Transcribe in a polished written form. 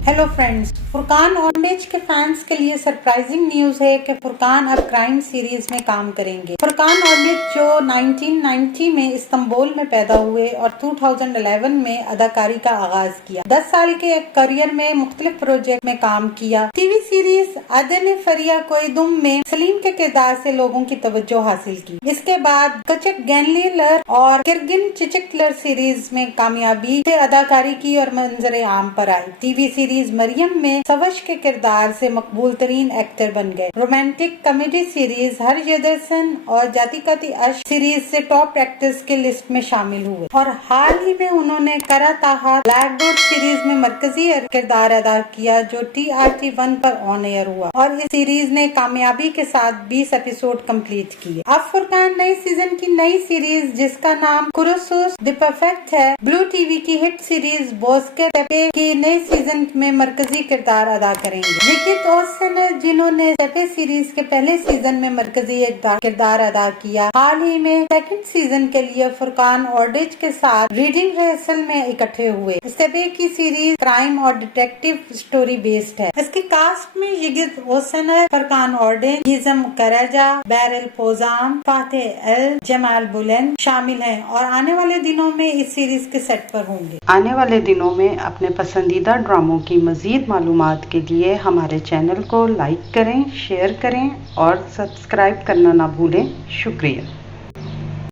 Hello friends, Furqan ऑर्डिनेज के fans के लिए सरप्राइजिंग न्यूज है कि फुरकान अब क्राइम सीरीज में काम करेंगे। फुरकान ऑर्डिनेज जो 1990 में इस्तांबुल में पैदा हुए और 2011 में अदाकारी का आगाज किया। 10 साल के करियर में मुख्तलिफ प्रोजेक्ट में काम किया। टीवी सीरीज आदम फरिया कोयदुम में सलीम के किरदार से लोगों की तवज्जो हासिल की। इसके बाद कचक गैनलीलर और किरगिन चिचिकलर सीरीज में कामयाबी से अदाकारी की और मंजर आम पर आई। टीवी सीरीज मरियम में सवश के किरदार से मकबूल तरीन एक्टर बन गए। रोमांटिक कॉमेडी सीरीज हर यदरसन और जातिकाती अश्क सीरीज से टॉप एक्टर्स के लिस्ट में शामिल हुए और हाल ही में उन्होंने करा ताहा ब्लैक डॉग सीरीज में मरकजी किरदार अदा किया जो TRT1 पर ऑन एयर हुआ और इस सीरीज ने कामयाबी के साथ 20 एपिसोड कंप्लीट किए। अब फुरकान नए सीजन की नई सीरीज जिसका नाम कुरुसुस द परफेक्ट है, ब्लू टीवी की हिट सीरीज बोस्के तेपे के नए सीजन में मरकजी किरदार अदा करेंगे। लिखित ओसन जिन्होंने तेपे सीरीज के पहले सीजन में मरकजी किरदार अदा किया, हाल ही में सेकंड सीजन के लिए फुरकान ऑर्डिनेज के साथ रीडिंग रिहर्सल में इकट्ठे हुए। तेपे की सीरीज क्राइम और डिटेक्टिव स्टोरी बेस्ड है। इसकी कास्ट में यिगित ओसन, फुरकान ऑर्डिनेज, गिज़म कराजा, बैरल पोजाम, फातेह एल जमाल बुलंद शामिल हैं और आने वाले दिनों में इस सीरीज के सेट पर होंगे। आने वाले दिनों में अपने पसंदीदा ड्रामों की मज़ीद मालूमात के लिए हमारे चैनल को लाइक करें, शेयर करें और सब्सक्राइब करना ना भूलें। शुक्रिया।